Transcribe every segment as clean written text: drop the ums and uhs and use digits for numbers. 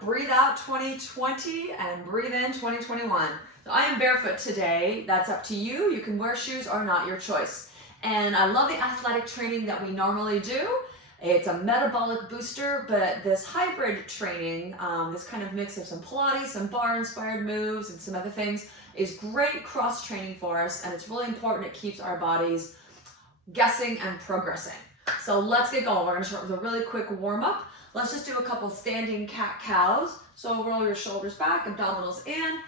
Breathe out 2020 and breathe in 2021. So I am barefoot today. That's up to you. You can wear shoes or not, your choice. And I love the athletic training that we normally do. It's a metabolic booster, but this hybrid training, this kind of mix of some Pilates, some Barre inspired moves, and some other things is great cross training for us. And it's really important. It keeps our bodies guessing and progressing. So let's get going. We're going to start with a really quick warm up. Let's just do a couple standing cat-cows. So roll your shoulders back, abdominals in.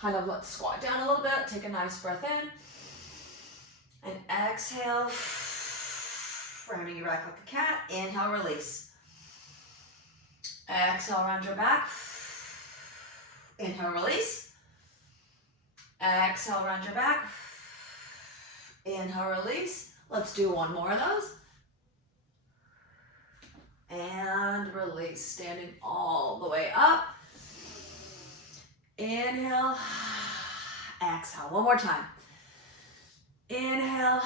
Kind of let's squat down a little bit. Take a nice breath in. And exhale. Rounding your back like a cat. Inhale, release. Exhale, round your back. Inhale, release. Exhale, round your back. Inhale, release. Let's do one more of those. And release, standing all the way up. Inhale, exhale. One more time. Inhale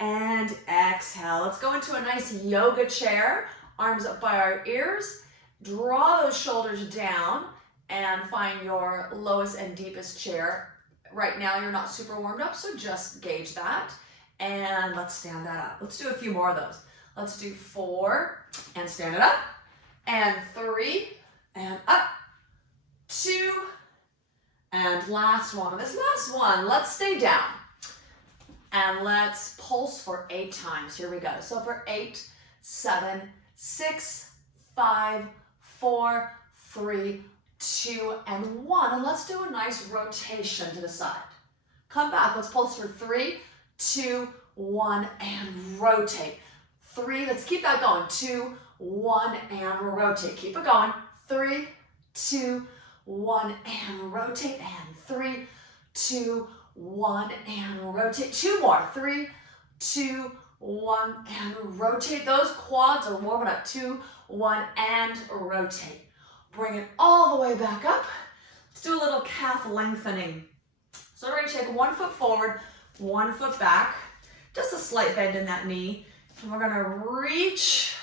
and exhale. Let's go into a nice yoga chair. Arms up by our ears. Draw those shoulders down and find your lowest and deepest chair. Right now you're not super warmed up, so just gauge that. And let's stand that up. Let's do a few more of those. Let's do 4 and stand it up, and 3 and up, 2, and last one. On this last one, let's stay down and let's pulse for 8 times. Here we go. So for 8, 7, 6, 5, 4, 3, 2, and 1. And let's do a nice rotation to the side. Come back. Let's pulse for 3, 2, 1, and rotate. 3, let's keep that going. 2, 1, and rotate. Keep it going. 3, 2, 1, and rotate. And 3, 2, 1, and rotate. 2 more. 3, 2, 1, and rotate. Those quads are warming up. 2, 1, and rotate. Bring it all the way back up. Let's do a little calf lengthening. So we're going to take 1 foot forward, 1 foot back. Just a slight bend in that knee. And we're gonna reach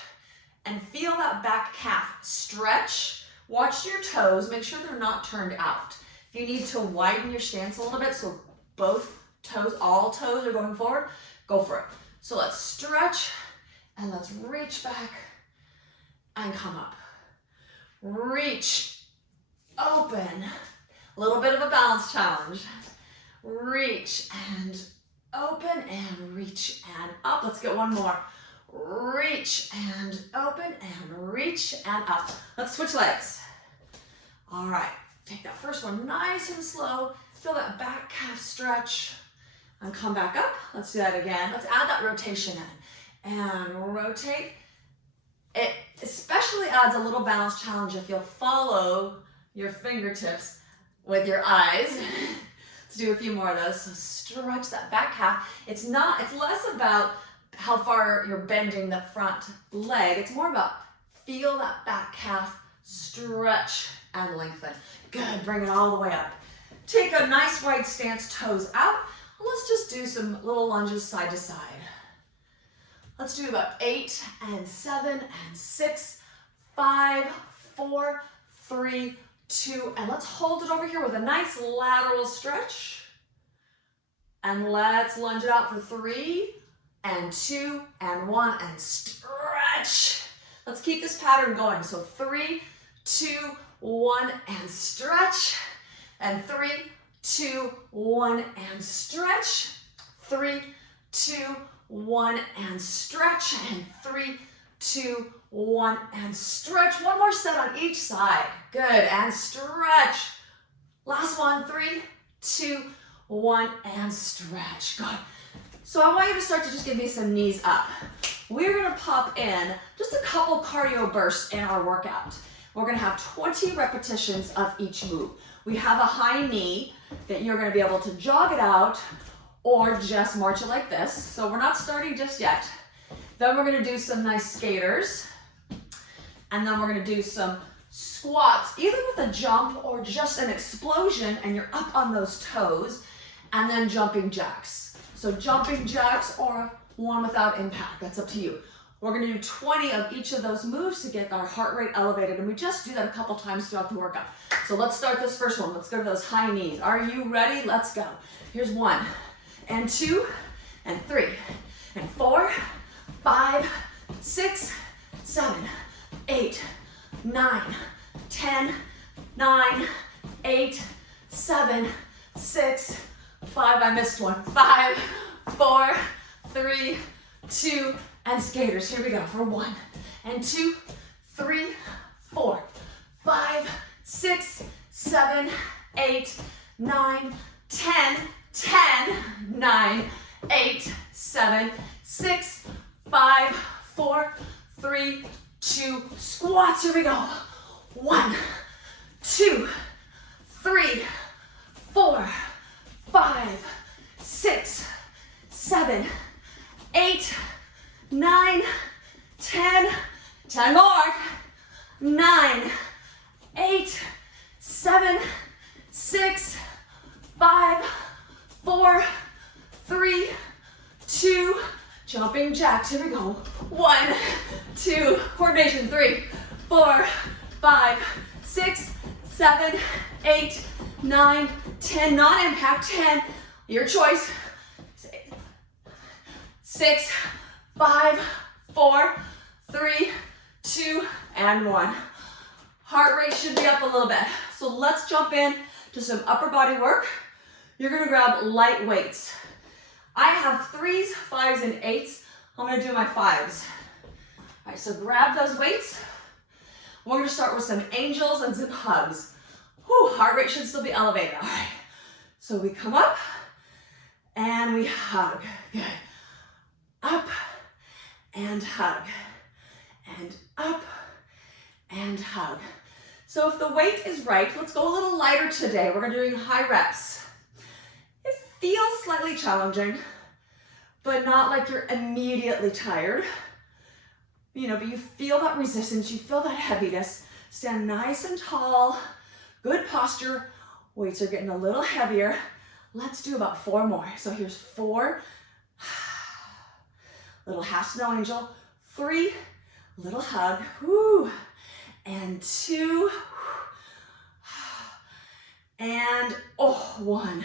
and feel that back calf stretch. Watch your toes, make sure they're not turned out. If you need to widen your stance a little bit so both toes, all toes are going forward, go for it. So let's stretch and let's reach back and come up. Reach, open, a little bit of a balance challenge. Reach and open and reach and up. Let's get one more. Reach and open and reach and up. Let's switch legs. All right, take that first one nice and slow. Feel that back calf stretch and come back up. Let's do that again. Let's add that rotation in and rotate. It especially adds a little balance challenge if you'll follow your fingertips with your eyes. Let's do a few more of those. So stretch that back calf. It's less about how far you're bending the front leg. It's more about feel that back calf stretch and lengthen. Good, bring it all the way up. Take a nice wide stance, toes out. Let's just do some little lunges side to side. Let's do about 8 and 7 and 6, 5, 4, 3, 2, and let's hold it over here with a nice lateral stretch. And let's lunge it out for 3 and 2 and 1 and stretch. Let's keep this pattern going. So 3, 2, 1 and stretch. And 3, 2, 1 and stretch. 3, 2, 1 and stretch. And 3, 2, 1 and stretch. One more set on each side. Good, and stretch. Last one, 3, 2, 1 and stretch. Good. So I want you to start to just give me some knees up. We're gonna pop in just a couple cardio bursts in our workout. We're gonna have 20 repetitions of each move. We have a high knee that you're gonna be able to jog it out or just march it like this. So we're not starting just yet. Then we're gonna do some nice skaters. And then we're gonna do some squats, either with a jump or just an explosion, and you're up on those toes, and then jumping jacks. So jumping jacks or one without impact, that's up to you. We're gonna do 20 of each of those moves to get our heart rate elevated, and we just do that a couple times throughout the workout. So let's start this first one. Let's go to those high knees. Are you ready? Let's go. Here's 1, and 2, and 3, and 4, 5, 6, 7, 8, 9, 10, 9, 8, 7, 6, 5, I missed one. 5, 4, 3, 2, and skaters. Here we go for 1, and 2, 3, 4, 5, 6, 7, 8, 9, 10, 10, 9, 8, 7, 6, 5, 4, 3, 2, squats. Here we go. 1, 2, 3, 4, 5, 6, 7, 8, 9, 10, 10 more, 9, 8, 7, 6, 5, 4, 3, 2, jumping jacks. Here we go. 1, 2, coordination. 3, 4, 5, 6, 7, 8, 9, 10, non-impact. 10, your choice. 6, 5, 4, 3, 2, and 1. Heart rate should be up a little bit. So let's jump in to some upper body work. You're gonna grab light weights. I have 3s, 5s, and 8s. I'm gonna do my 5s. All right, so grab those weights. We're gonna start with some angels and some hugs. Whew, heart rate should still be elevated. All right, so we come up and we hug. Good. Up and hug, and up and hug. So if the weight is right, let's go a little lighter today. We're gonna be doing high reps. It feels slightly challenging, but not like you're immediately tired. You know, but you feel that resistance, you feel that heaviness. Stand nice and tall, good posture. Weights are getting a little heavier. Let's do about 4 more. So here's 4, little half snow angel, 3, little hug, whoo, and 2, and 1,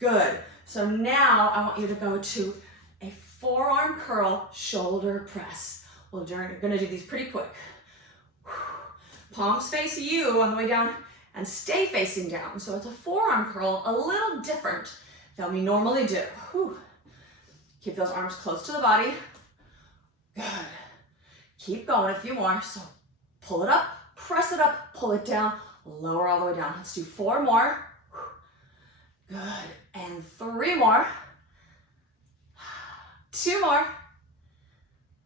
good. So now I want you to go to a forearm curl, shoulder press. We're gonna do these pretty quick. Palms face you on the way down and stay facing down. So it's a forearm curl, a little different than we normally do. Whew. Keep those arms close to the body. Good. Keep going, a few more. So pull it up, press it up, pull it down, lower all the way down. Let's do 4 more. Good. And 3 more. 2 more.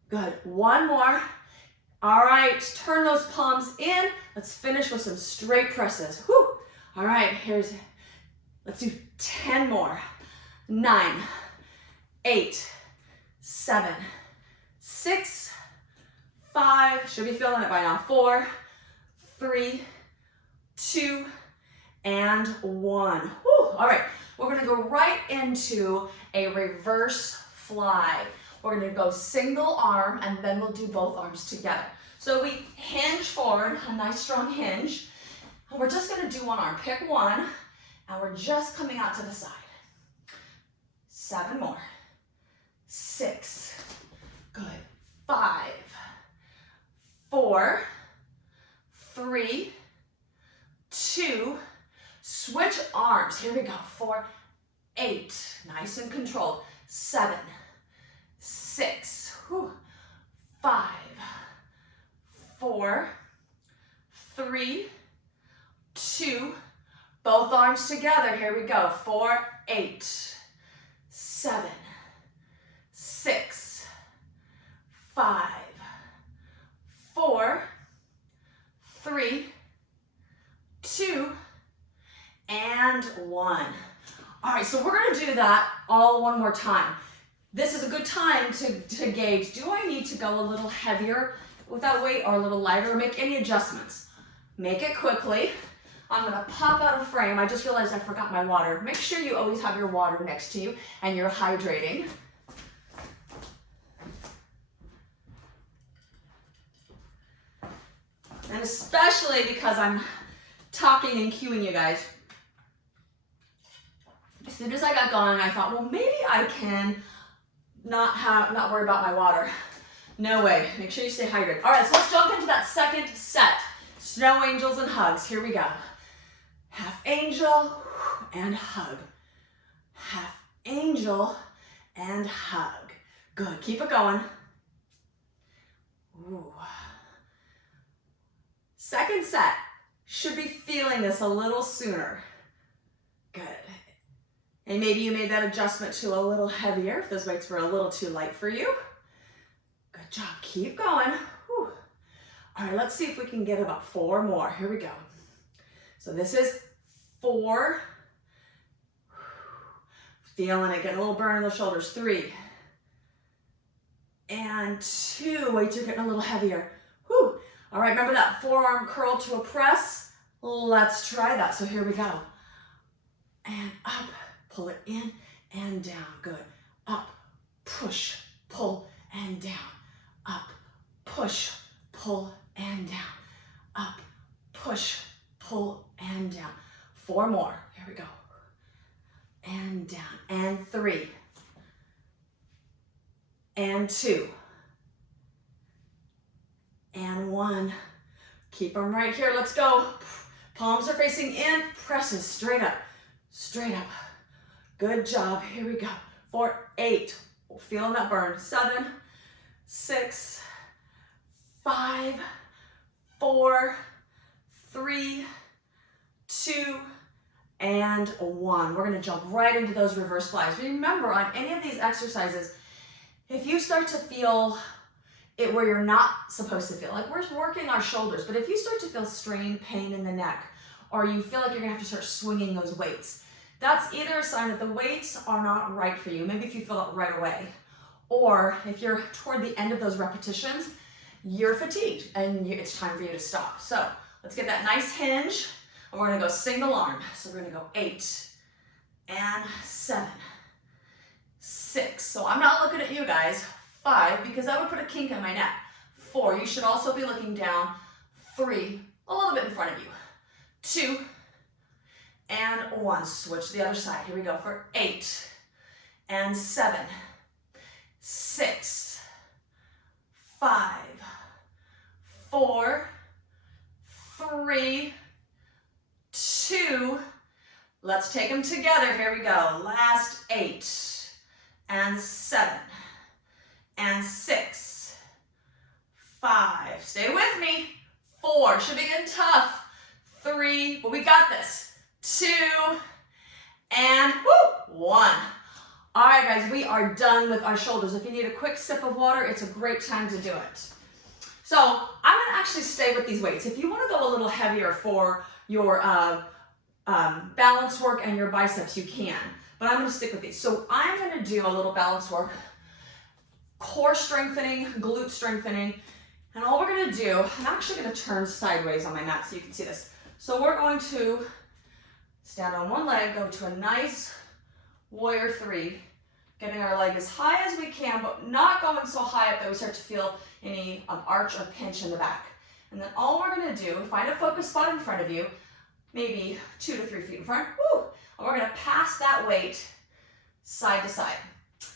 Good. 1 more. All right, turn those palms in. Let's finish with some straight presses. Whew. All right, let's do 10 more. 9, 8, 7, 6, 5, should be feeling it by now. 4, 3, 2, and 1. Whew. All right, we're gonna go right into a reverse fly. We're gonna go single arm and then we'll do both arms together. So we hinge forward, a nice strong hinge. And we're just gonna do one arm. Pick one, and we're just coming out to the side. 7 more. 6, good. 5, 4, 3, 2, switch arms. Here we go. 4, 8, nice and controlled. 7, 6, 5, 4, 3, 2, both arms together. Here we go. 4, 8, 7, 6, 5, 4, 3, 2, and 1. All right, so we're gonna do that all one more time. This is a good time to gauge, do I need to go a little heavier with that weight or a little lighter, or make any adjustments? Make it quickly. I'm gonna pop out of frame. I just realized I forgot my water. Make sure you always have your water next to you and you're hydrating. especially because I'm talking and cueing you guys. As soon as I got going, I thought, well, maybe I can not worry about my water. No way. Make sure you stay hydrated. All right, so let's jump into that second set. Snow angels and hugs. Here we go. Half angel and hug. Half angel and hug. Good. Keep it going. Ooh. Second set. Should be feeling this a little sooner. Good. And maybe you made that adjustment to a little heavier if those weights were a little too light for you. Good job. Keep going. Whew. All right, let's see if we can get about 4 more. Here we go. So this is 4. Feeling it. Getting a little burn in the shoulders. 3. And 2. Weights are getting a little heavier. Whew. All right, remember that forearm curl to a press? Let's try that. So here we go. And up. Pull it in and down. Good. Up, push, pull, and down. Up, push, pull, and down. Up, push, pull, and down. 4 more. Here we go. And down. And 3. And 2. And 1. Keep them right here. Let's go. Palms are facing in. Presses straight up. Straight up. Good job. Here we go. For 8. Feeling that burn. 7, 6, 5, 4, 3, 2, and 1. We're going to jump right into those reverse flies. Remember, on any of these exercises, if you start to feel it where you're not supposed to feel, like we're working our shoulders, but if you start to feel strain, pain in the neck, or you feel like you're going to have to start swinging those weights, that's either a sign that the weights are not right for you, maybe if you feel it right away, or if you're toward the end of those repetitions, you're fatigued and it's time for you to stop. So let's get that nice hinge, and we're gonna go single arm. So we're gonna go 8 and 7, 6. So I'm not looking at you guys. 5, because I would put a kink in my neck. 4, you should also be looking down. 3, a little bit in front of you. 2, and 1. Switch to the other side. Here we go for 8 and 7, 6, 5, 4, 3, 2. Let's take them together. Here we go. Last 8 and 7 and 6, 5. Stay with me. 4. Should be getting tough. 3. But we got this. 2 and 1. All right, guys, we are done with our shoulders. If you need a quick sip of water, it's a great time to do it. So I'm gonna actually stay with these weights. If you wanna go a little heavier for your balance work and your biceps, you can, but I'm gonna stick with these. So I'm gonna do a little balance work, core strengthening, glute strengthening, and all we're gonna do, I'm actually gonna turn sideways on my mat so you can see this. So we're going to stand on one leg, go to a nice warrior 3, getting our leg as high as we can, but not going so high up that we start to feel any arch or pinch in the back. And then all we're gonna do, find a focus spot in front of you, maybe 2 to 3 feet in front, and we're gonna pass that weight side to side.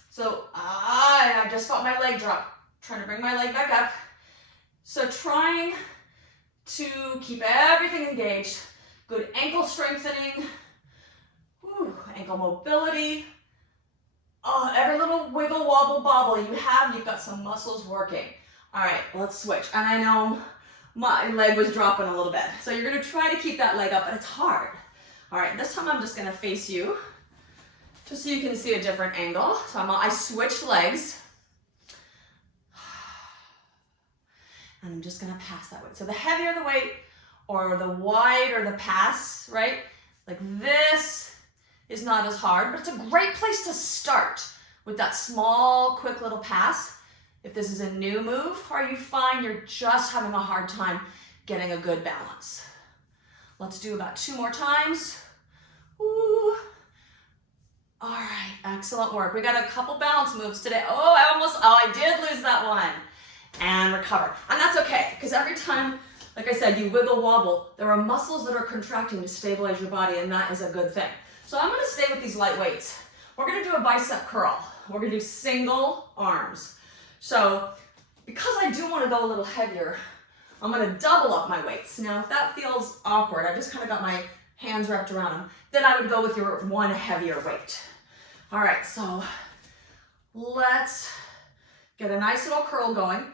So I just felt my leg drop, trying to bring my leg back up. So trying to keep everything engaged. Good ankle strengthening, ankle mobility. Oh, every little wiggle, wobble, bobble you have, you've got some muscles working. All right, let's switch. And I know my leg was dropping a little bit. So you're gonna try to keep that leg up, but it's hard. All right, this time I'm just gonna face you, just so you can see a different angle. So I switched legs. And I'm just gonna pass that weight. So the heavier the weight, or the wider the pass, right? Like this is not as hard, but it's a great place to start with that small, quick little pass. If this is a new move, or you find you're just having a hard time getting a good balance. Let's do about 2 more times. Woo. All right, excellent work. We got a couple balance moves today. I did lose that one. And recover. And that's okay, because every time like I said, you wiggle wobble, there are muscles that are contracting to stabilize your body, and that is a good thing. So I'm gonna stay with these light weights. We're gonna do a bicep curl. We're gonna do single arms. So because I do wanna go a little heavier, I'm gonna double up my weights. Now, if that feels awkward, I just kind of got my hands wrapped around them, then I would go with your one heavier weight. All right, so let's get a nice little curl going.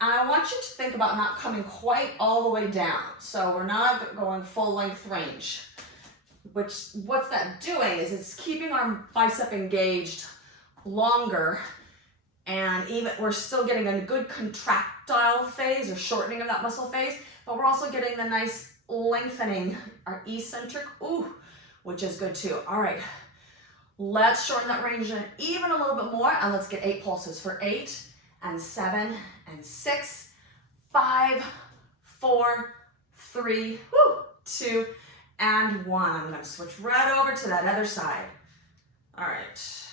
And I want you to think about not coming quite all the way down. So we're not going full length range, which what's that doing is it's keeping our bicep engaged longer, and even we're still getting a good contractile phase or shortening of that muscle phase, but we're also getting the nice lengthening, our eccentric, which is good too. All right, let's shorten that range in even a little bit more, and let's get 8 pulses for 8 and 7 and 6, 5, 4, 3, 2, and 1. I'm gonna switch right over to that other side. All right.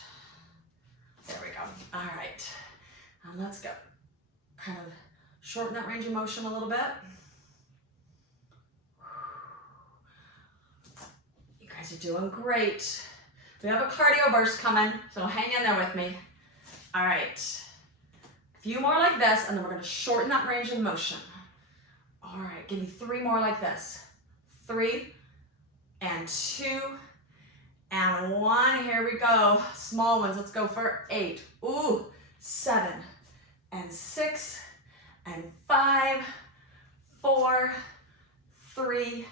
There we go. All right, and let's go. Kind of shorten that range of motion a little bit. You guys are doing great. We have a cardio burst coming, so hang in there with me. All right, a few more like this, and then we're gonna shorten that range of motion. All right, give me 3 more like this. 3 and 2 and 1, here we go. Small ones, let's go for 8. 7 and 6 and 5, 4, 3,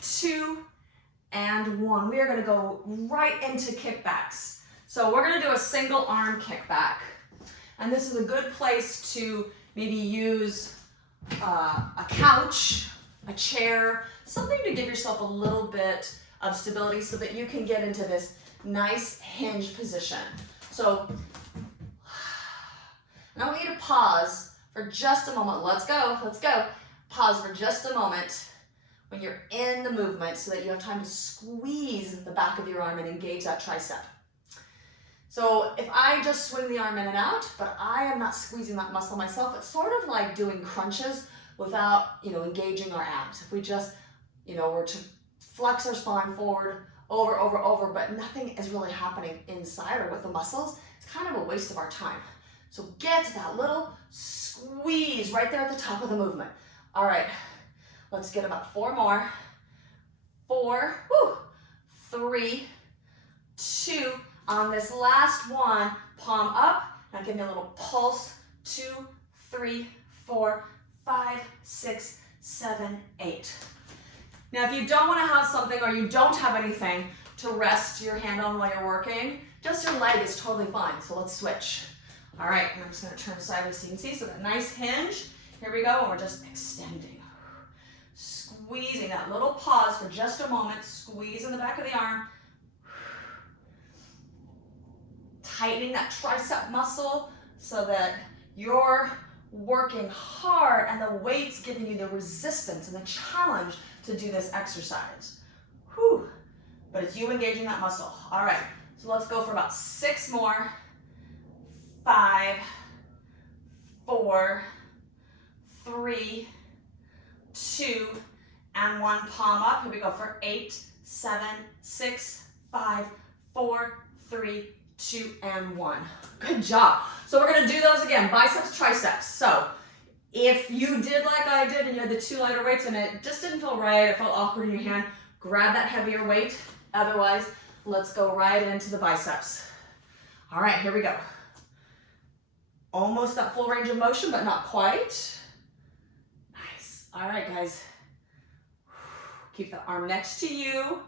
2, and 1. We are gonna go right into kickbacks. So we're gonna do a single arm kickback. And this is a good place to maybe use a couch, a chair, something to give yourself a little bit of stability so that you can get into this nice hinge position. So I want you to pause for just a moment. Let's go, let's go. Pause for just a moment when you're in the movement so that you have time to squeeze the back of your arm and engage that tricep. So if I just swing the arm in and out, but I am not squeezing that muscle myself, it's sort of like doing crunches without, engaging our abs. If we just, were to flex our spine forward, over, but nothing is really happening inside or with the muscles, it's kind of a waste of our time. So get that little squeeze right there at the top of the movement. All right, let's get about 4 more. 4, 3, 2, on this last one, palm up. Now give me a little pulse. 2, 3, 4, 5, 6, 7, 8. Now, if you don't want to have something or you don't have anything to rest your hand on while you're working, just your leg is totally fine. So let's switch. All right, and I'm just going to turn sideways so you can see. So that nice hinge. Here we go, and we're just extending. Squeezing that little pause for just a moment. Squeeze in the back of the arm. Tightening that tricep muscle so that you're working hard and the weight's giving you the resistance and the challenge to do this exercise. But it's you engaging that muscle. All right, so let's go for about 6 more. 5, 4, 3, 2, and 1. Palm up. Here we go for 8, 7, 6, 5, 4, 3, 2, and 1. Good job. So we're going to do those again, biceps, triceps. So if you did like I did and you had the 2 lighter weights and it just didn't feel right, it felt awkward in your hand, grab that heavier weight. Otherwise, let's go right into the biceps. All right, here we go. Almost that full range of motion, but not quite. Nice. All right, guys. Keep the arm next to you.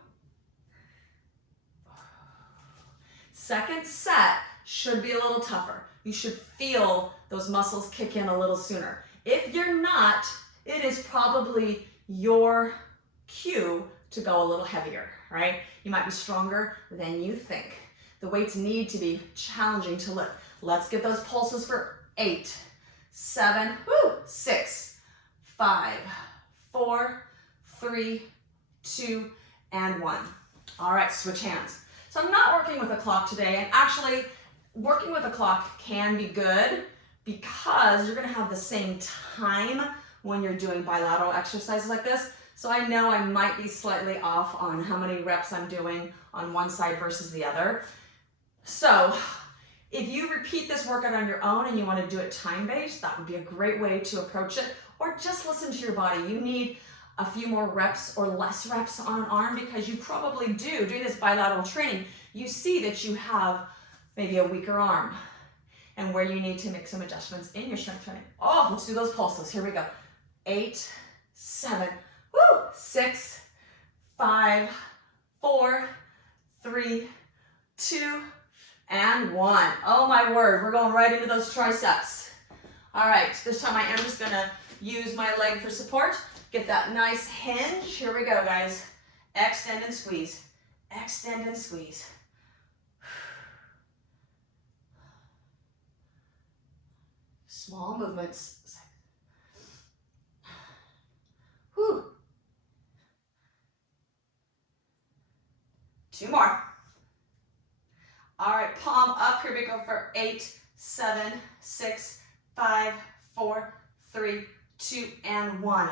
Second set should be a little tougher. You should feel those muscles kick in a little sooner. If you're not, it is probably your cue to go a little heavier, right? You might be stronger than you think. The weights need to be challenging to lift. Let's get those pulses for 8, 7, 6, 5, 4, 3, 2, and 1. All right, switch hands. So I'm not working with a clock today, and actually working with a clock can be good because you're gonna have the same time when you're doing bilateral exercises like this. So I know I might be slightly off on how many reps I'm doing on one side versus the other. So if you repeat this workout on your own and you want to do it time-based, that would be a great way to approach it. Or just listen to your body. You need a few more reps or less reps on an arm because you probably do. Doing this bilateral training, you see that you have maybe a weaker arm and where you need to make some adjustments in your strength training. Oh, let's do those pulses. Here we go. 8, 7, 6, 5, 4, 3, 2, and 1. Oh my word, we're going right into those triceps. All right, this time I am just gonna use my leg for support. Get that nice hinge. Here we go, guys. Extend and squeeze. Extend and squeeze. Small movements. Whew. 2 more. All right, palm up. Here we go for 8, 7, 6, 5, 4, 3, 2, and 1.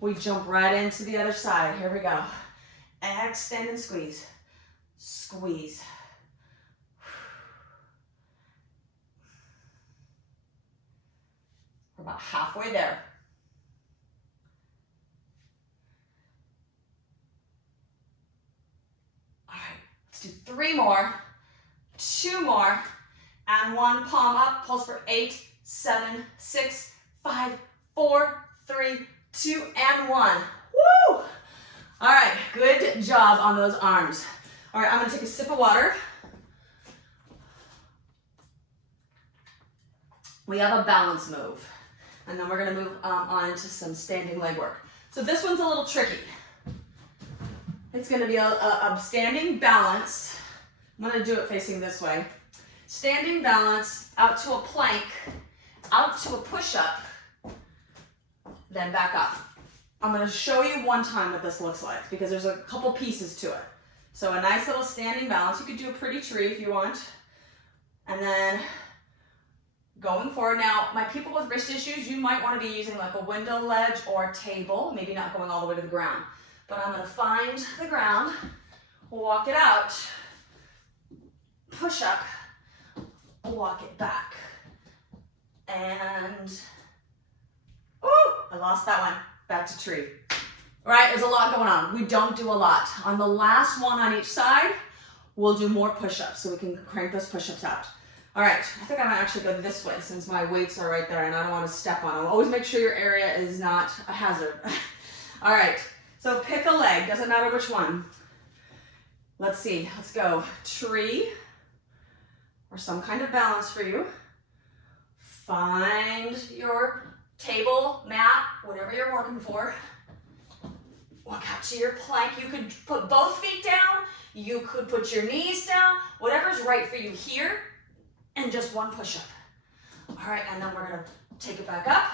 We jump right into the other side. Here we go. Extend and squeeze. Squeeze. We're about halfway there. All right, let's do 3 more, 2 more, and 1. Palm up, pulse for 8, 7, 6, 5, 4, 3, 2, and 1. Woo! All right, good job on those arms. All right, I'm gonna take a sip of water. We have a balance move, and then we're gonna move on to some standing leg work. So this one's a little tricky. It's gonna be a standing balance. I'm gonna do it facing this way. Standing balance, out to a plank, out to a push-up, then back up. I'm gonna show you one time what this looks like because there's a couple pieces to it. So a nice little standing balance. You could do a pretty tree if you want. And then going forward. Now, my people with wrist issues, you might wanna be using like a window ledge or a table, maybe not going all the way to the ground. But I'm gonna find the ground, walk it out, push up, walk it back. And, oh, I lost that one. Back to tree. All right, there's a lot going on. We don't do a lot. On the last one on each side, we'll do more push-ups so we can crank those push-ups out. All right, I think I might actually go this way since my weights are right there and I don't want to step on them. Always make sure your area is not a hazard. All right, so pick a leg, doesn't matter which one. Let's see, let's go. Tree, or some kind of balance for you. Find your table, mat, whatever you're working for. Walk out to your plank. You could put both feet down. You could put your knees down. Whatever's right for you here. And just one push-up. All right, and then we're gonna take it back up.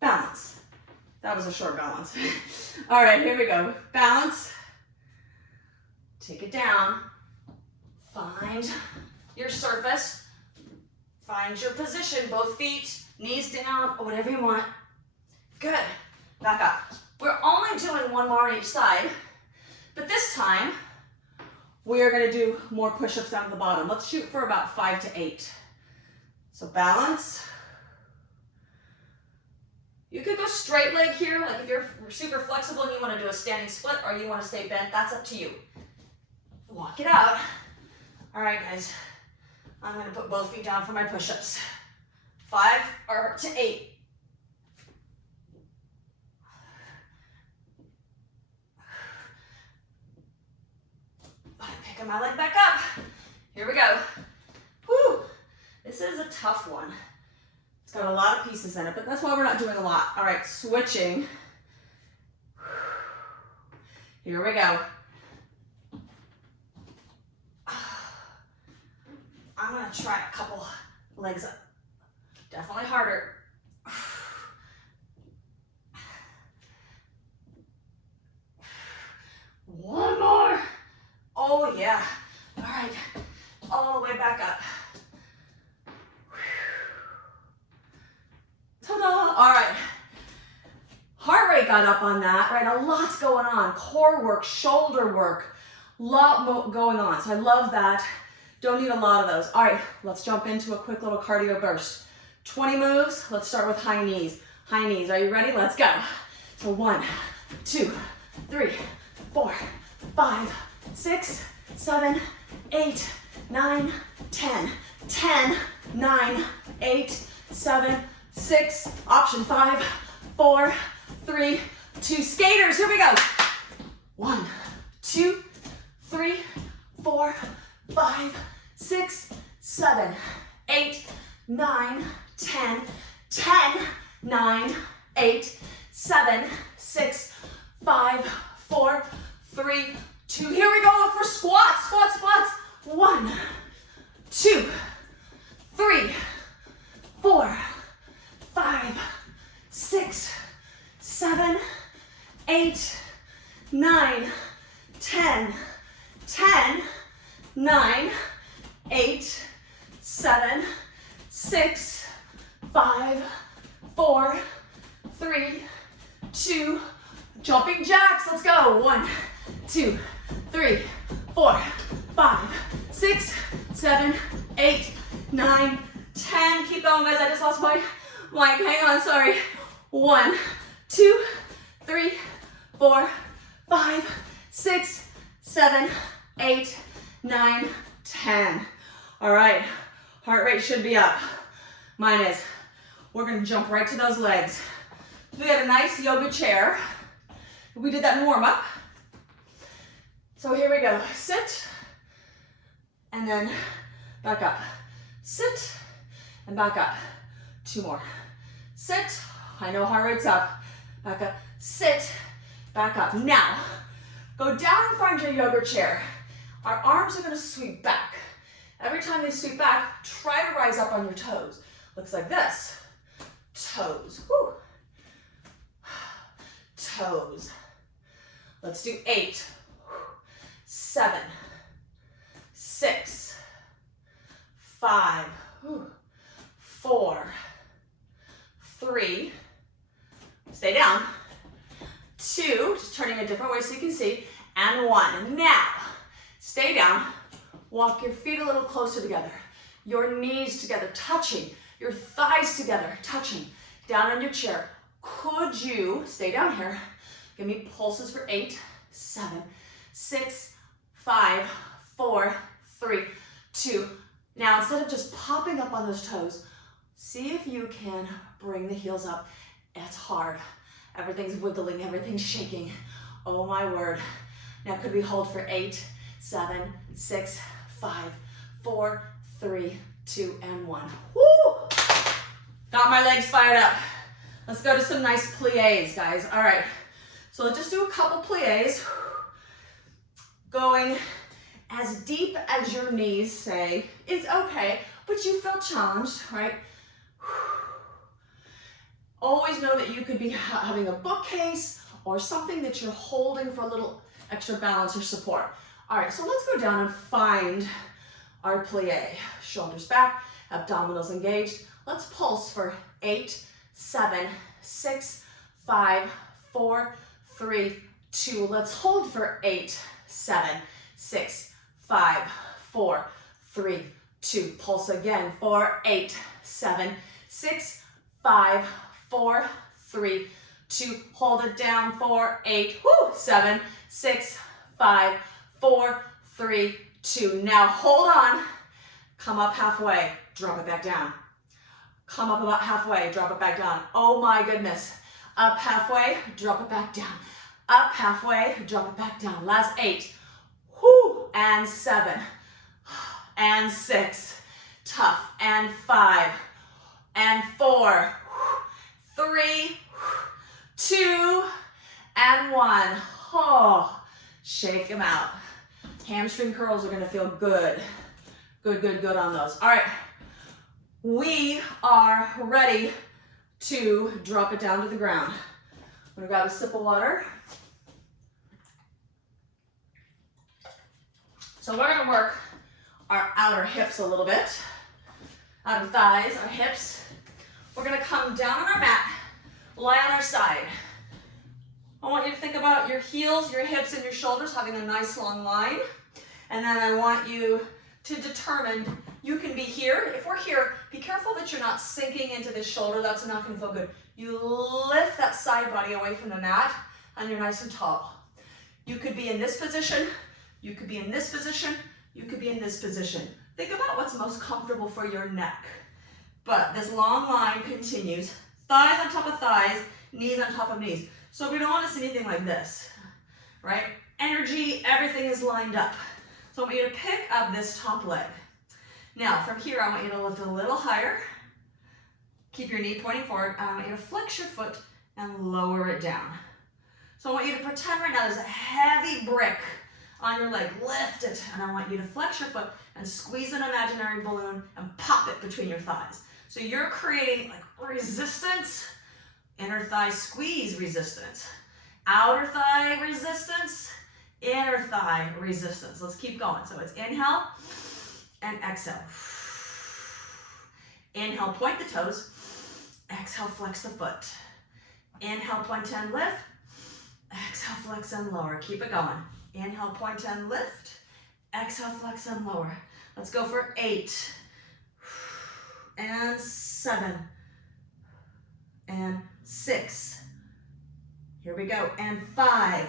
Balance. That was a short balance. All right, here we go. Balance. Take it down. Find your surface. Find your position, both feet, knees down, or whatever you want. Good. Back up. We're only doing one more on each side, but this time we are going to do more push-ups down at the bottom. Let's shoot for about 5 to 8. So balance. You could go straight leg here, like if you're super flexible and you want to do a standing split or you want to stay bent, that's up to you. Walk it out. All right, guys. I'm going to put both feet down for my push-ups. 5 or to 8. I'm picking my leg back up. Here we go. Whew. This is a tough one. It's got a lot of pieces in it, but that's why we're not doing a lot. All right, switching. Here we go. I'm gonna try a couple legs up. Definitely harder. One more. Oh yeah. All right. All the way back up. got up on that, right? A lot's going on. Core work, shoulder work, lot going on. So I love that. Don't need a lot of those. All right, let's jump into a quick little cardio burst. 20 moves. Let's start with high knees. High knees. Are you ready? Let's go. So 1, 2, 3, 4, 5, 6, 7, 8, 9, 10. 10, 9, 8, 7, 6, option 5, 4, 3, 2. Skaters, here we go. 1, 2, 3, 4, 5, 6, 7, 8, 9, 10, 10, 9, 8, 7, 6, 5, 4, 3, 2. Here we go for squats, squats, squats. 1, 2, 3, 4, 5, 6, 7, 8, 9, 10, 10, 9, 8, 7, 6, 5, 4, 3, 2, jumping jacks. Let's go. 1, 2, 3, 4, 5, 6, 7, 8, 9, 10. Keep going, guys. I just lost my mic. Hang on, sorry. 1, 2, 3, 4, 5, 6, 7, 8, 9, 10. All right, heart rate should be up. Mine is. We're gonna jump right to those legs. We had a nice yoga chair. We did that in warm up. So here we go. Sit, and then back up. Sit, and back up. 2 more. Sit, I know heart rate's up. Back up, sit, back up. Now, go down and find your yoga chair. Our arms are gonna sweep back. Every time they sweep back, try to rise up on your toes. Looks like this. Toes, woo. Toes. Let's do 8, 7, 6, 5, 4, 3, stay down, 2, just turning a different way so you can see, and 1. Now, stay down, walk your feet a little closer together, your knees together, touching, your thighs together, touching, down on your chair. Could you, stay down here, give me pulses for 8, 7, 6, 5, 4, 3, 2. Now, instead of just popping up on those toes, see if you can bring the heels up. It's hard. Everything's wiggling, everything's shaking. Oh my word. Now, could we hold for 8, 7, 6, 5, 4, 3, 2, and 1. Woo! Got my legs fired up. Let's go to some nice plies, guys. All right. So let's just do a couple plies. Going as deep as your knees say is okay, but you feel challenged, right? Always know that you could be having a bookcase or something that you're holding for a little extra balance or support. All right, so let's go down and find our plie. Shoulders back, abdominals engaged. Let's pulse for 8, 7, 6, 5, 4, 3, 2. Let's hold for 8, 7, 6, 5, 4, 3, 2. Pulse again for 8, 7, 6, 5, 4, 3, 2. Hold it down for 8, 7, 6, 5, 4, 3, 2. Now hold on. Come up halfway, drop it back down. Come up about halfway, drop it back down. Oh my goodness. Up halfway, drop it back down. Up halfway, drop it back down. Last 8. And 7. And 6. Tough. And 5. And 4. 3. 2. And 1. Oh, shake them out. Hamstring curls are going to feel good. Good, good, good on those. All right. We are ready to drop it down to the ground. I'm going to grab a sip of water. So we're going to work our outer hips a little bit. Outer thighs, our hips. We're going to come down on our mat, lie on our side. I want you to think about your heels, your hips, and your shoulders having a nice long line. And then I want you to determine, you can be here. If we're here, be careful that you're not sinking into this shoulder. That's not going to feel good. You lift that side body away from the mat, and you're nice and tall. You could be in this position. You could be in this position. You could be in this position. Think about what's most comfortable for your neck. But this long line continues. Thighs on top of thighs, knees on top of knees. So we don't want to see anything like this, right? Energy, everything is lined up. So I want you to pick up this top leg. Now, from here, I want you to lift a little higher. Keep your knee pointing forward. I want you to flex your foot and lower it down. So I want you to pretend right now there's a heavy brick on your leg. Lift it. And I want you to flex your foot and squeeze an imaginary balloon and pop it between your thighs. So you're creating like resistance, inner thigh squeeze resistance, outer thigh resistance, inner thigh resistance. Let's keep going. So it's inhale and exhale. Inhale, point the toes. Exhale, flex the foot. Inhale, point and lift. Exhale, flex and lower. Keep it going. Inhale, point and lift. Exhale, flex and lower. Let's go for 8 and 7 and 6. Here we go. And 5.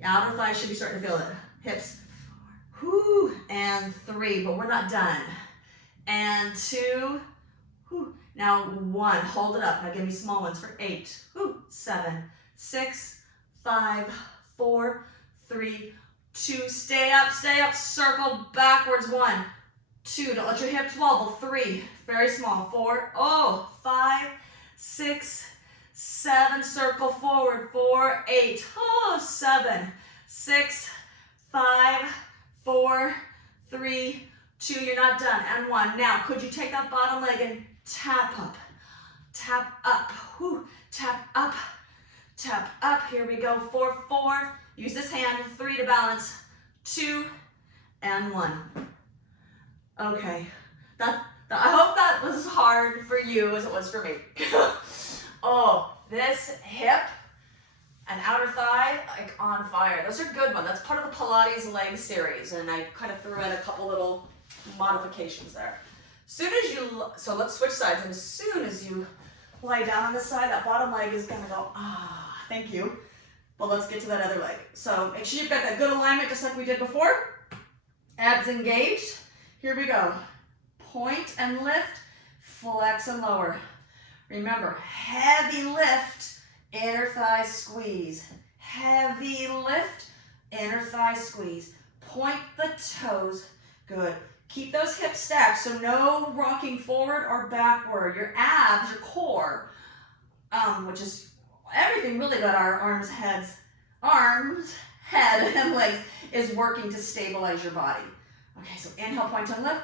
The outer thigh should be starting to feel it. Hips. Whoo. And 3, but we're not done. And 2. Whoo. Now 1. Hold it up. Now give me small ones for 8. Whoo. 7, 6, 5, 4, 3, 2. Stay up. Circle backwards. 1, 2. Don't let your hips wobble. 3. Very small. 4. Oh. 5, 6, 7. Circle forward. 4, 8. Oh. 7, 6, 5, 4, 3, 2. You're not done. And 1. Now, could you take that bottom leg and tap up? Tap up. Whew. Tap up. Tap up. Here we go. 4, 4. Use this hand. 3 to balance. 2 and 1. Okay. I hope that was as hard for you as it was for me. Oh, this hip and outer thigh, like on fire. Those are good ones. That's part of the Pilates leg series, and I kind of threw in a couple little modifications there. So let's switch sides, and as soon as you lie down on this side, that bottom leg is gonna go, thank you. But let's get to that other leg. So make sure you've got that good alignment just like we did before. Abs engaged. Here we go. Point and lift, flex and lower. Remember, heavy lift, inner thigh squeeze. Heavy lift, inner thigh squeeze. Point the toes. Good. Keep those hips stacked, so no rocking forward or backward. Your abs, your core, which is everything really that our arms, head, and legs is working to stabilize your body. Okay, so inhale, point and lift.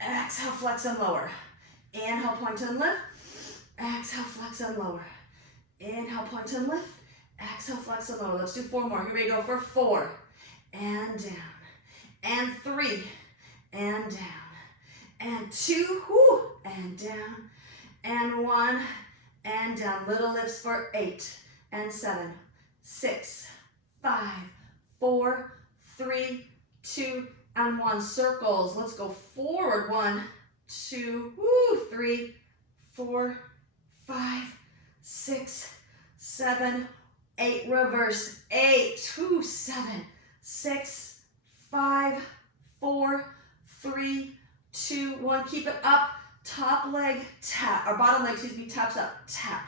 Exhale, flex and lower. Inhale, point and lift. Exhale, flex and lower. Inhale, point and lift. Exhale, flex and lower. Let's do 4 more. Here we go for 4. And down. And 3. And down. And 2. Whoo, and down. And 1. And down. Little lifts for 8. And 7. 6. 5. 4. 3. 2. And 1. Circles. Let's go forward. 1, 2, 3, 4, 5, 6, 7, 8. Reverse. 8, 2, 7, 6, 5, 4, 3, 2, 1. Keep it up. Top leg tap, or bottom leg, taps up. Tap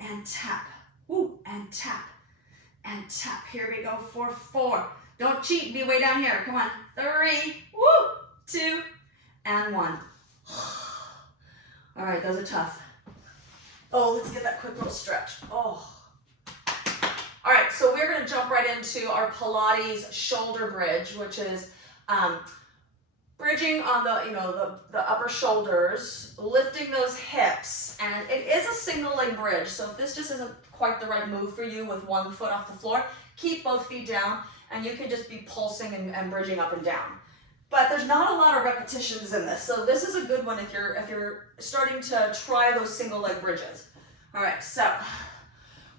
and tap. Woo, and tap and tap. Here we go for 4. Don't cheat, be way down here. Come on. 3, 2, and 1. All right, those are tough. Oh, let's get that quick little stretch. Oh. All right, so we're gonna jump right into our Pilates shoulder bridge, which is bridging on the upper shoulders, lifting those hips, and it is a single leg bridge. So if this just isn't quite the right move for you with one foot off the floor, keep both feet down, and you can just be pulsing and bridging up and down. But there's not a lot of repetitions in this, so this is a good one if you're starting to try those single leg bridges. All right, so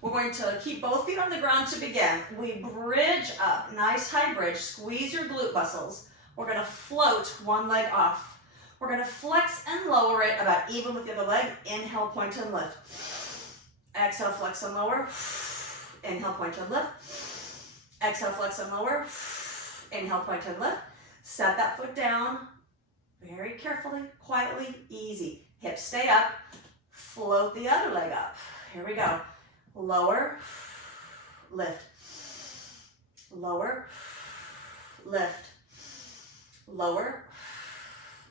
We're going to keep both feet on the ground to begin. We bridge up, nice high bridge, squeeze your glute muscles. We're gonna float one leg off. We're gonna flex and lower it about even with the other leg. Inhale, point and lift. Exhale, flex and lower. Inhale, point and lift. Exhale, flex and lower. Inhale, point and lift. Set that foot down very carefully, quietly, easy. Hips stay up. Float the other leg up. Here we go. Lower, lift. Lower, lift. Lower,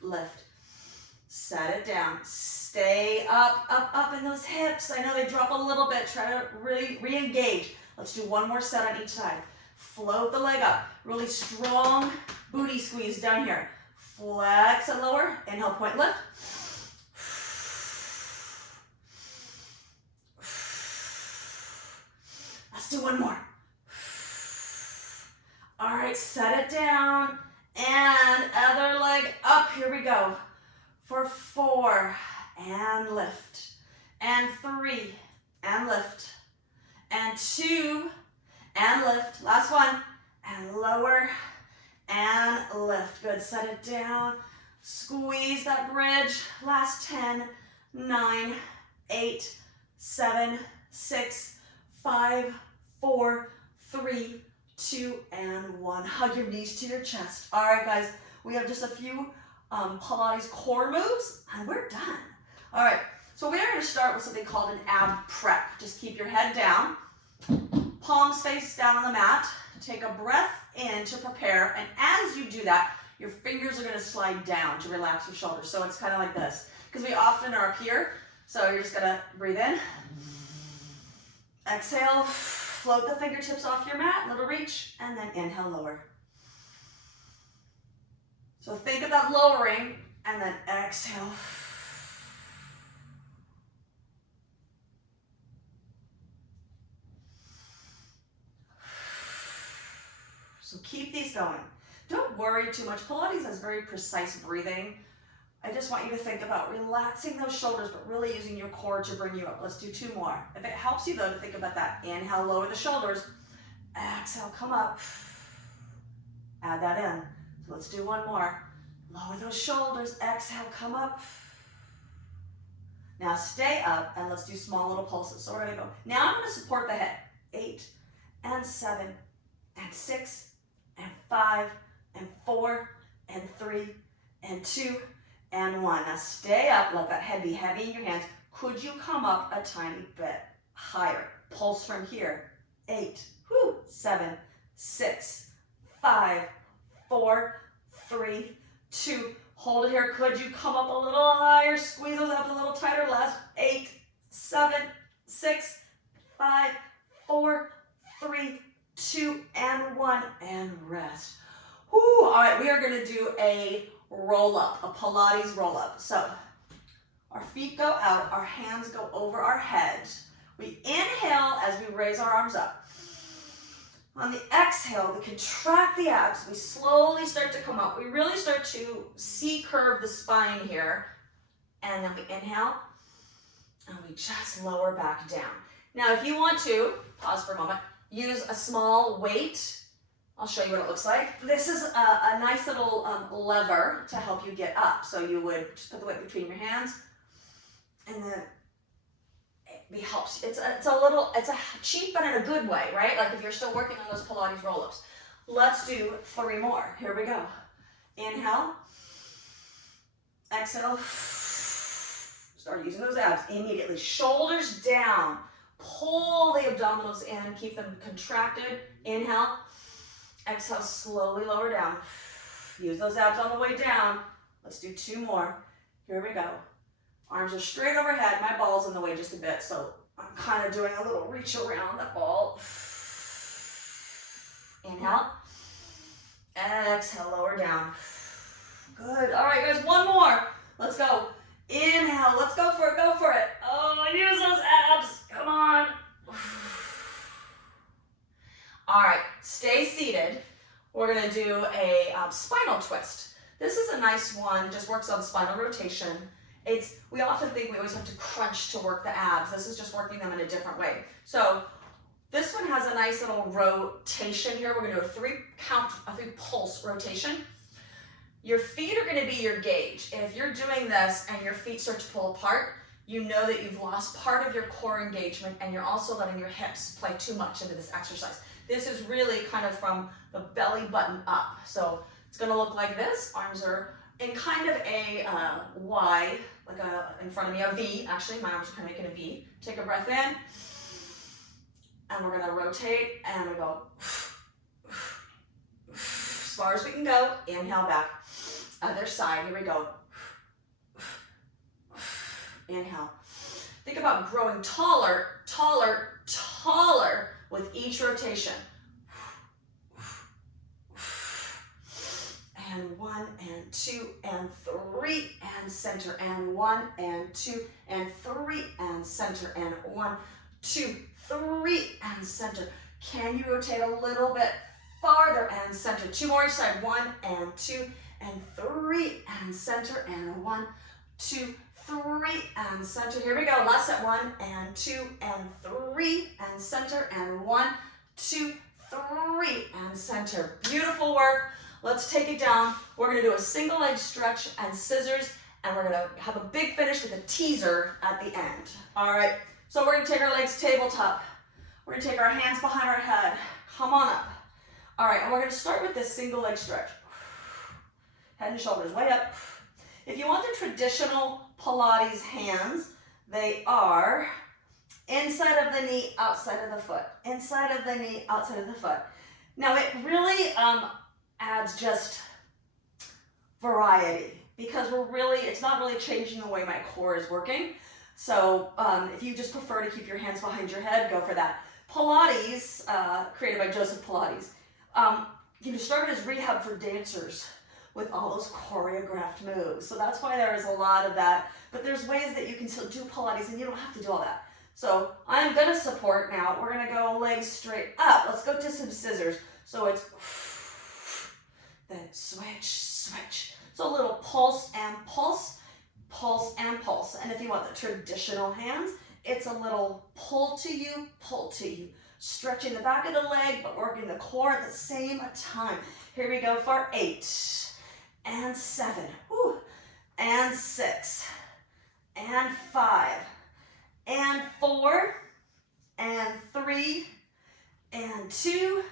lift. Set it down. Stay up, up, up in those hips. I know they drop a little bit. Try to really re-engage. Let's do one more set on each side. Float the leg up. Really strong booty squeeze down here. Flex and lower. Inhale, point, lift. Let's do one more. All right, set it down. And other leg up. Here we go. For 4. And lift. And 3. And lift. And 2. And lift. Last one. And lower. And lift. Good. Set it down. Squeeze that bridge. Last 10, 9, 8, 7, 6, 5, 4, 3, 2, and 1. Hug your knees to your chest. All right, guys. We have just a few Pilates core moves, and we're done. All right. So we are going to start with something called an ab prep. Just keep your head down. Palms face down on the mat. Take a breath in to prepare, and as you do that, your fingers are going to slide down to relax your shoulders. So it's kind of like this, because we often are up here. So you're just going to breathe in. Exhale, float the fingertips off your mat, little reach, and then inhale, lower. So think of that lowering, and then exhale. So keep these going. Don't worry too much. Pilates has very precise breathing. I just want you to think about relaxing those shoulders, but really using your core to bring you up. Let's do 2 more. If it helps you though to think about that, inhale, lower the shoulders. Exhale, come up. Add that in. So let's do 1 more. Lower those shoulders. Exhale, come up. Now stay up and let's do small little pulses. So we're gonna go. Now I'm gonna support the head. 8 and 7 and 6 and 5 and 4 and 3 and 2 and 1. Now stay up, let that head be heavy in your hands. Could you come up a tiny bit higher? Pulse from here. 8, 7, 6, 5, 4, 3, 2. Hold it here. Could you come up a little higher? Squeeze those up a little tighter. Last 8, 7, 6, 5, 4, 3, 2, and 1, and rest. Whew. All right, we are going to do a roll-up, a Pilates roll-up. So our feet go out, our hands go over our heads. We inhale as we raise our arms up. On the exhale, we contract the abs. We slowly start to come up. We really start to C-curve the spine here. And then we inhale, and we just lower back down. Now, if you want to, pause for a moment, use a small weight. I'll show you what it looks like. This is a nice little lever to help you get up. So you would just put the weight between your hands, and then it helps. It's a cheap but in a good way, right? Like if you're still working on those Pilates roll-ups. Let's do 3 more. Here we go. Inhale. Exhale. Start using those abs immediately. Shoulders down. Pull the abdominals in. Keep them contracted. Inhale. Exhale, slowly lower down. Use those abs on the way down. Let's do 2 more. Here we go. Arms are straight overhead. My ball's in the way just a bit, so I'm kind of doing a little reach around that ball. Inhale. Exhale, lower down. Good. All right, guys, 1 more. Let's go. Inhale. Let's go for it. Go for it. Oh, use those abs. Come on. All right, stay seated. We're gonna do a spinal twist. This is a nice one, just works on spinal rotation. We often think we always have to crunch to work the abs. This is just working them in a different way. So this one has a nice little rotation here. We're gonna do a 3 pulse rotation. Your feet are gonna be your gauge. If you're doing this and your feet start to pull apart, you know that you've lost part of your core engagement and you're also letting your hips play too much into this exercise. This is really kind of from the belly button up. So it's gonna look like this. Arms are in kind of a Y, like in front of me, a V. Actually, my arms are kind of making a V. Take a breath in, and we're gonna rotate, and we go as far as we can go. Inhale back. Other side, here we go. Inhale. Think about growing taller, taller, taller with each rotation. And 1 and 2 and 3 and center, and 1 and 2 and 3 and center, and 1, 2, 3 and center. Can you rotate a little bit farther and center? 2 more each side. 1 and 2 and 3 and center, and 1, 2, 3 and center. Here we go. Last set. 1 and 2 and 3 and center, and 1, 2, 3 and center. Beautiful work. Let's take it down. We're gonna do a single leg stretch and scissors, and we're gonna have a big finish with a teaser at the end. All right, so we're gonna take our legs tabletop. We're gonna take our hands behind our head. Come on up. All right, and we're gonna start with this single leg stretch. Head and shoulders way up. If you want the traditional Pilates hands, they are inside of the knee, outside of the foot. Inside of the knee, outside of the foot. Now it really, adds just variety because it's not really changing the way my core is working. So if you just prefer to keep your hands behind your head, go for that. Pilates, created by Joseph Pilates, started as rehab for dancers with all those choreographed moves. So that's why there is a lot of that. But there's ways that you can still do Pilates and you don't have to do all that. So I'm gonna support now. We're gonna go legs straight up. Let's go to some scissors. So it's then switch, switch. So a little pulse and pulse, pulse and pulse. And if you want the traditional hands, it's a little pull to you, stretching the back of the leg, but working the core at the same time. Here we go for 8 and 7, woo, and 6 and 5 and 4 and 3 and 2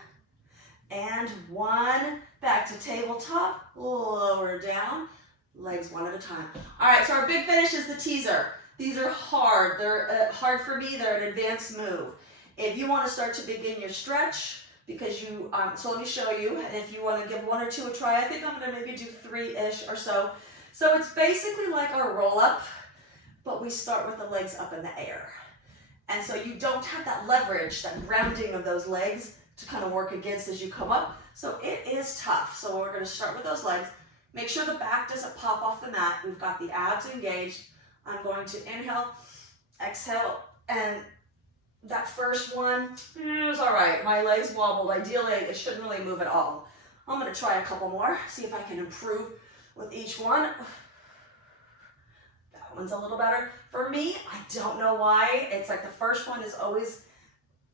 and 1. Back to tabletop, lower down, legs one at a time. All right, so our big finish is the teaser. These are hard. They're hard for me. They're an advanced move. If you want to start to begin your stretch, because so let me show you. And if you want to give 1 or 2 a try, I think I'm going to maybe do 3-ish or so. So it's basically like our roll up, but we start with the legs up in the air. And so you don't have that leverage, that grounding of those legs to kind of work against as you come up. So it is tough. So we're going to start with those legs. Make sure the back doesn't pop off the mat. We've got the abs engaged. I'm going to inhale, exhale, and that first one, it was all right. My legs wobbled. Ideally, it shouldn't really move at all. I'm going to try a couple more, see if I can improve with each one. That one's a little better. For me, I don't know why. It's like the first one is always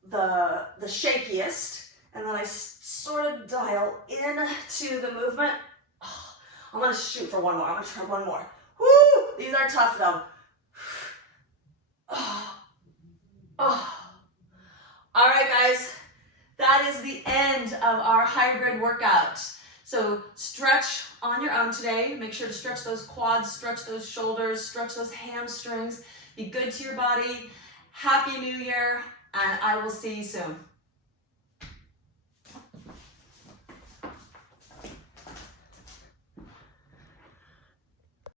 the shakiest, and then I sort of dial into the movement. Oh, I'm going to shoot for one more. I'm going to try one more. Woo! These are tough though. Oh. Oh. All right, guys, that is the end of our hybrid workout. So stretch on your own today. Make sure to stretch those quads, stretch those shoulders, stretch those hamstrings. Be good to your body. Happy New Year, and I will see you soon.